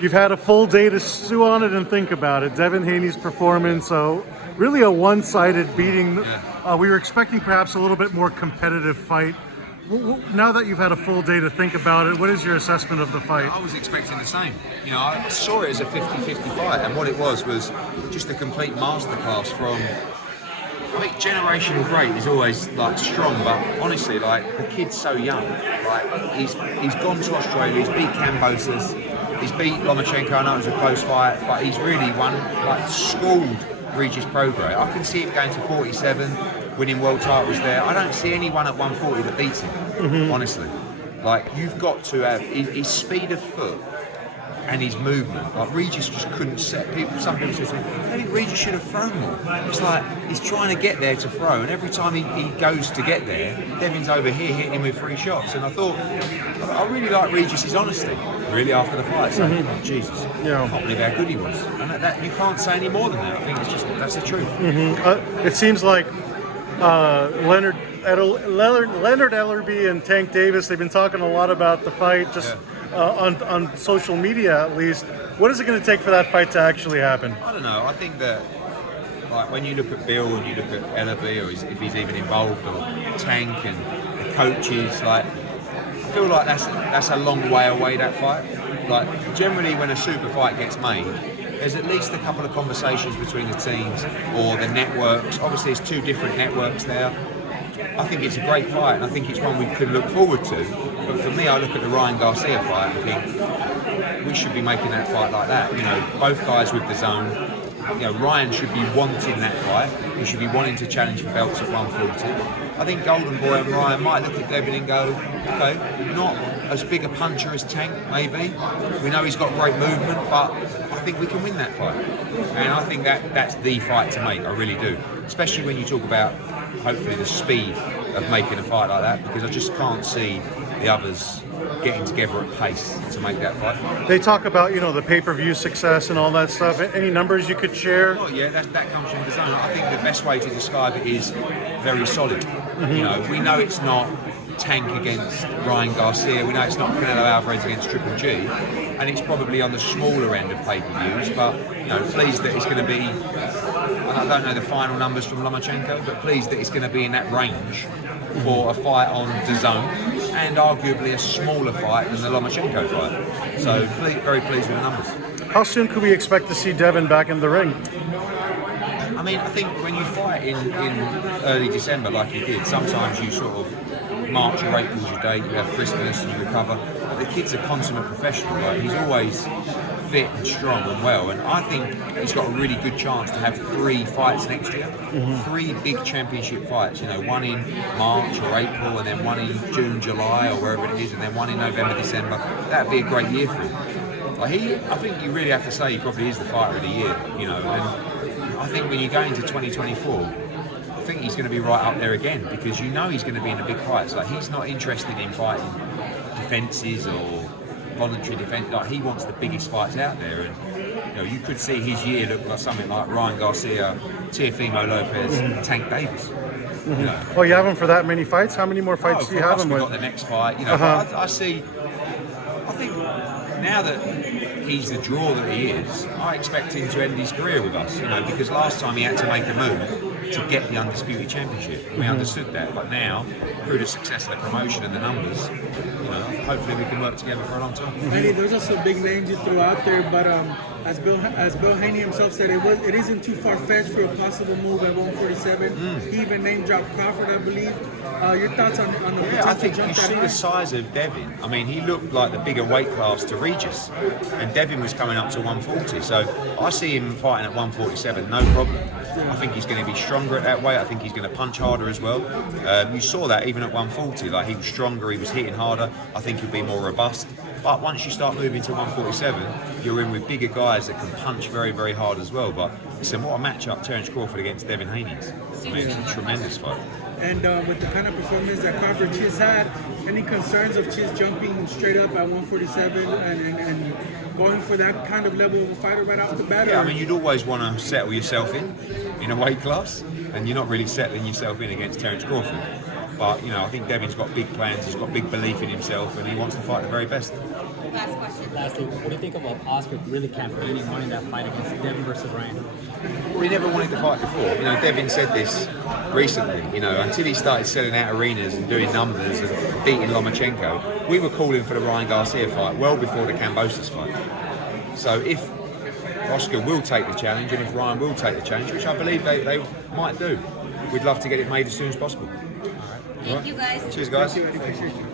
You've had a full day to stew on it and think about it. Devin Haney's performance, so really a one-sided beating. Yeah. We were expecting perhaps a little bit more competitive fight. Now that you've had a full day to think about it, what is your assessment of the fight? I was expecting the same. You know, I saw it as a 50-50 fight, and what it was just a complete masterclass from. I think generational great is always like strong, but honestly, like the kid's so young. Like he's gone to Australia, he's beat Cambosis, he's beat Lomachenko. I know it was a close fight, but he's really won, like schooled Regis Prograis. I can see him going to 47, winning world titles there. I don't see anyone at 140 that beats him. Honestly, like you've got to have his speed of foot and his movement. Like Regis just couldn't set people. Some people say, I think Regis should have thrown more. It's like he's trying to get there to throw, and every time he goes to get there, Devin's over here hitting him with 3 shots. And I thought, I really like Regis's honesty. Really, after the fight, saying, oh, Jesus, I can't believe how good he was. And that you can't say any more than that. I think it's just that's the truth. It seems like Leonard Ellerby and Tank Davis, they've been talking a lot about the fight, just on social media at least. What is it going to take for that fight to actually happen? I don't know. I think that like when you look at Bill and you look at Ellerby, or if he's even involved, or Tank and the coaches, like I feel like that's a long way away, that fight. Like generally when a super fight gets made, there's at least a couple of conversations between the teams or the networks. Obviously it's 2 different networks there. I think it's a great fight, and I think it's one we could look forward to. But for me, I look at the Ryan Garcia fight and think we should be making that fight like that. You know, both guys with the zone. You know, Ryan should be wanting that fight. He should be wanting to challenge for belts at 140. I think Golden Boy and Ryan might look at Devin and go, okay, not as big a puncher as Tank, maybe. We know he's got great movement, but I think we can win that fight. And I think that's the fight to make, I really do. Especially when you talk about, hopefully, the speed of making a fight like that, because I just can't see the others getting together at pace to make that fight. They talk about, the pay-per-view success and all that stuff. Any numbers you could share? Oh yeah, that comes from the zone. I think the best way to describe it is very solid. You know, we know it's not Tank against Ryan Garcia, we know it's not Canelo Alvarez against Triple G, and it's probably on the smaller end of pay-per-views, but pleased that it's going to be, I don't know the final numbers from Lomachenko, but pleased that it's going to be in that range for a fight on DAZN, and arguably a smaller fight than the Lomachenko fight. So very pleased with the numbers. How soon could we expect to see Devin back in the ring? I mean, I think when you fight in early December like you did, sometimes you sort of March or April's your date, you have Christmas and you recover. But the kid's a consummate professional, right? He's always fit and strong and well, and I think he's got a really good chance to have 3 fights next year. 3 big championship fights, one in March or April, and then one in June, July, or wherever it is, and then one in November, December. That'd be a great year for him. Like I think you really have to say he probably is the fighter of the year, and I think when you go into 2024, I think he's going to be right up there again, because he's going to be in the big fights. Like he's not interested in fighting defences or voluntary defence. Like he wants the biggest fights out there, and you could see his year look like something like Ryan Garcia, Teofimo Lopez, Tank Davis. Well, you have him for that many fights? How many more fights do you have him with? We've got the next fight. I think now that he's the draw that he is, I expect him to end his career with us, because last time he had to make a move to get the Undisputed Championship. We understood that, but now, through the success of the promotion and the numbers, hopefully we can work together for a long time. Haney, there's also big names you threw out there, but as Bill Haney himself said, it isn't too far-fetched for a possible move at 147. He even name-dropped Crawford, I believe. Your thoughts on the potential I think jump you that see high? the size of Devin. I mean, he looked like the bigger weight class to Regis, and Devin was coming up to 140. So I see him fighting at 147, no problem. I think he's going to be stronger at that weight. I think he's going to punch harder as well. You saw that even at 140. Like he was stronger, he was hitting harder. I think he'll be more robust. But once you start moving to 147, you're in with bigger guys that can punch very, very hard as well. But listen, what a matchup Terence Crawford against Devin Haney is. I mean, it's a tremendous fight. And with the kind of performance that Crawford Chiz had, any concerns of Chiz jumping straight up at 147 and going for that kind of level of a fighter right off the bat? Yeah, I mean, you'd always want to settle yourself in a weight class, and you're not really settling yourself in against Terence Crawford. But, I think Devin's got big plans, he's got big belief in himself, and he wants to fight the very best. Last question. Lastly, what do you think about Oscar really campaigning, wanting that fight against Devin versus Ryan? Well, he never wanted to fight before. You know, Devin said this recently. You know, until he started selling out arenas and doing numbers and beating Lomachenko, we were calling for the Ryan Garcia fight well before the Kambosos fight. So if Oscar will take the challenge and if Ryan will take the challenge, which I believe they might do, we'd love to get it made as soon as possible. Thank you guys. Cheers, guys. Thank you, Eddie. Appreciate you.